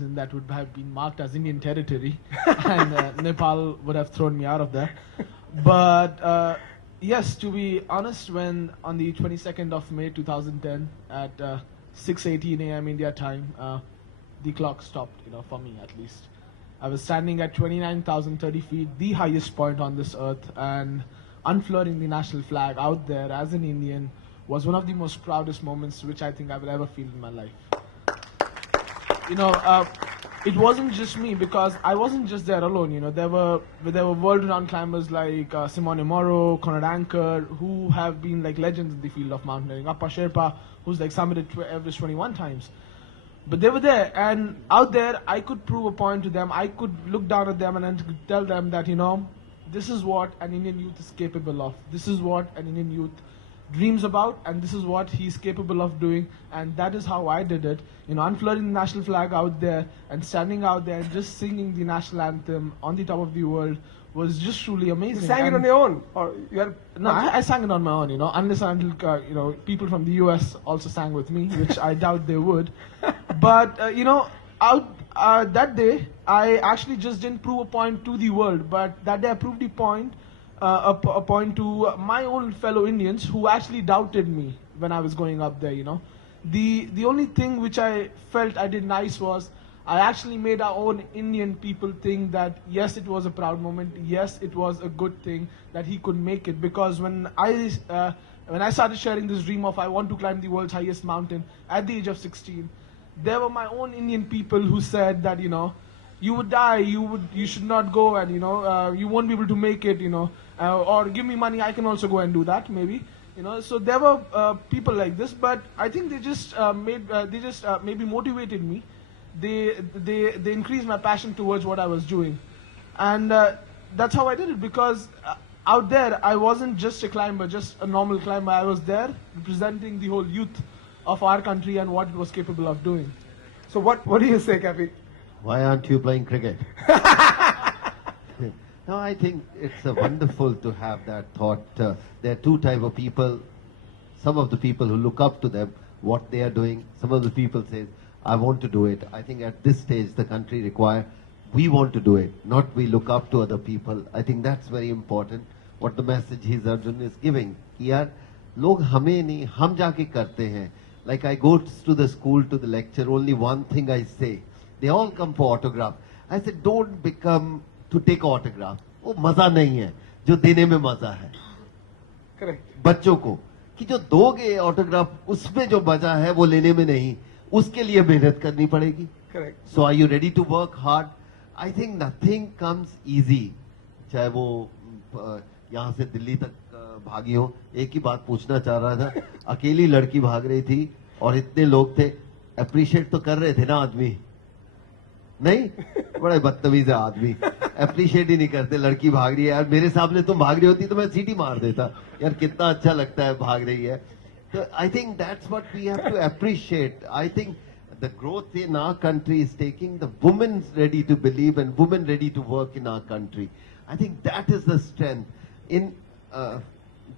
then that would have been marked as Indian territory, and Nepal would have thrown me out of there. But yes, to be honest, when on the 22nd of May 2010 at 6:18 a.m. India time, the clock stopped. For me at least. I was standing at 29,030 feet, the highest point on this earth, and unfurling the national flag out there as an Indian was one of the most proudest moments which I think I will ever feel in my life. It wasn't just me, because I wasn't just there alone. There were world-renowned climbers like Simone Moro, Conrad Anker, who have been like legends in the field of mountaineering. Appa Sherpa, who's like summited Everest 21 times. But they were there, and out there, I could prove a point to them. I could look down at them and I could tell them that, this is what an Indian youth is capable of. This is what an Indian youth dreams about, and this is what he's capable of doing. And that is how I did it. Unfurling the national flag out there and standing out there and just singing the national anthem on the top of the world was just truly amazing. You sang it on your own, or you had? No, I sang it on my own. Unless until people from the US also sang with me, which I doubt they would. But that day I actually just didn't prove a point to the world, but that day I proved a point to my own fellow Indians who actually doubted me when I was going up there. The only thing which I felt I did nice was I actually made our own Indian people think that yes, it was a proud moment, yes, it was a good thing that he could make it. Because when I started sharing this dream of I want to climb the world's highest mountain at the age of 16, there were my own Indian people who said that you would die, you should not go, and you won't be able to make it, or give me money, I can also go and do that maybe. So there were people like this, but I think they just maybe motivated me. They increased my passion towards what I was doing, and that's how I did it. Because out there, I wasn't just a climber, just a normal climber. I was there representing the whole youth of our country and what it was capable of doing. So what do you say, Kapil? Why aren't you playing cricket? No, I think it's wonderful to have that thought. There are two type of people. Some of the people who look up to them, what they are doing. Some of the people say, I want to do it. I think at this stage the country require, we want to do it, not we look up to other people. I think that's very important. What the message his Arjun is giving. यार लोग हमें नहीं, हम जाके करते हैं. Like I go to the school to the lecture, only one thing I say. They all come for autograph. I said, don't become to take autograph. वो मजा नहीं है जो देने में मजा है. Correct. बच्चों को कि जो दोगे ऑटोग्राफ उसमें जो मजा है वो लेने में नहीं, उसके लिए मेहनत करनी पड़ेगी. Correct. So are you ready to work hard? I think nothing comes easy. चाहे वो यहाँ से दिल्ली तक भागी हो. एक ही बात पूछना चाह रहा था. अकेली लड़की भाग रही थी और इतने लोग थे. अप्रिशिएट तो कर रहे थे ना आदमी? नहीं, बड़े बदतमीज है आदमी. अप्रिशिएट ही नहीं करते. लड़की भाग रही है यार, मेरे सामने तुम भाग रही होती तो मैं सीटी मार देता यार, कितना अच्छा लगता है भाग रही है. So I think that's what we have to appreciate. I think the growth in our country is taking the women's ready to believe and women ready to work in our country. I think that is the strength. In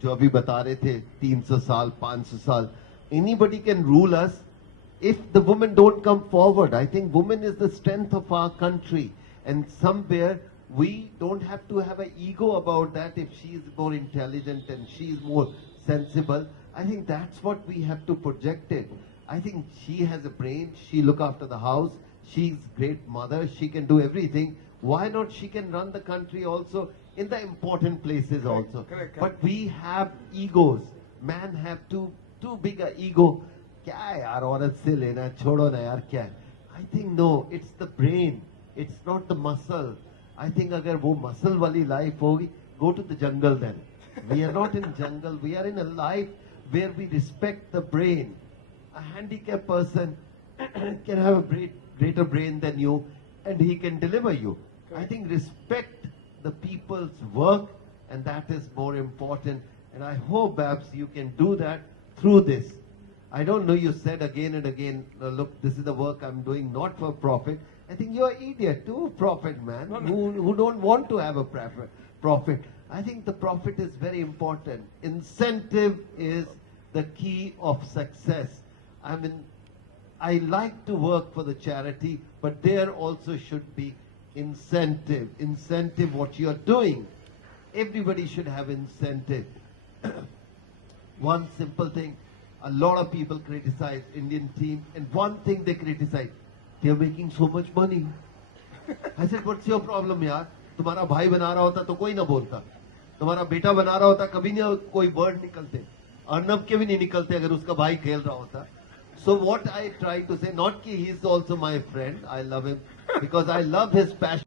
जो अभी बता रहे थे 300 साल 500 साल, anybody can rule us if the women don't come forward. I think women is the strength of our country, and somewhere we don't have to have an ego about that. If she is more intelligent and she is more sensible, I think that's what we have to project it. I think she has a brain, she look after the house, she's great mother, she can do everything. Why not she can run the country also in the important places also. Correct. But we have egos. Man have too big a ego. क्या है यार औरत से लेना, छोड़ो ना यार क्या है. I think no, it's the brain, it's not the muscle. I think अगर वो muscle वाली life होगी, go to the jungle then. We are not in jungle, we are in a life where we respect the brain. A handicapped person can have a greater brain than you, and he can deliver you. I think respect the people's work, and that is more important. And I hope, Babs, you can do that through this. I don't know, you said again and again, look, this is the work I'm doing not for profit. I think you're an idiot too, profit man, who don't want to have a profit. I think the profit is very important. Incentive is the key of success. I mean, I like to work for the charity, but there also should be incentive. Incentive what you are doing. Everybody should have incentive. One simple thing, a lot of people criticize Indian team, and one thing they criticize, they are making so much money. I said, what's your problem यार? तुम्हारा भाई बना रहा होता तो कोई ना बोलता, तुम्हारा बेटा बना रहा होता कभी नहीं कोई वर्ड निकलते, अर्नब के भी नहीं निकलते अगर उसका भाई खेल रहा होता. So what I try to say, not कि he is also my friend, I love him because I love his passion.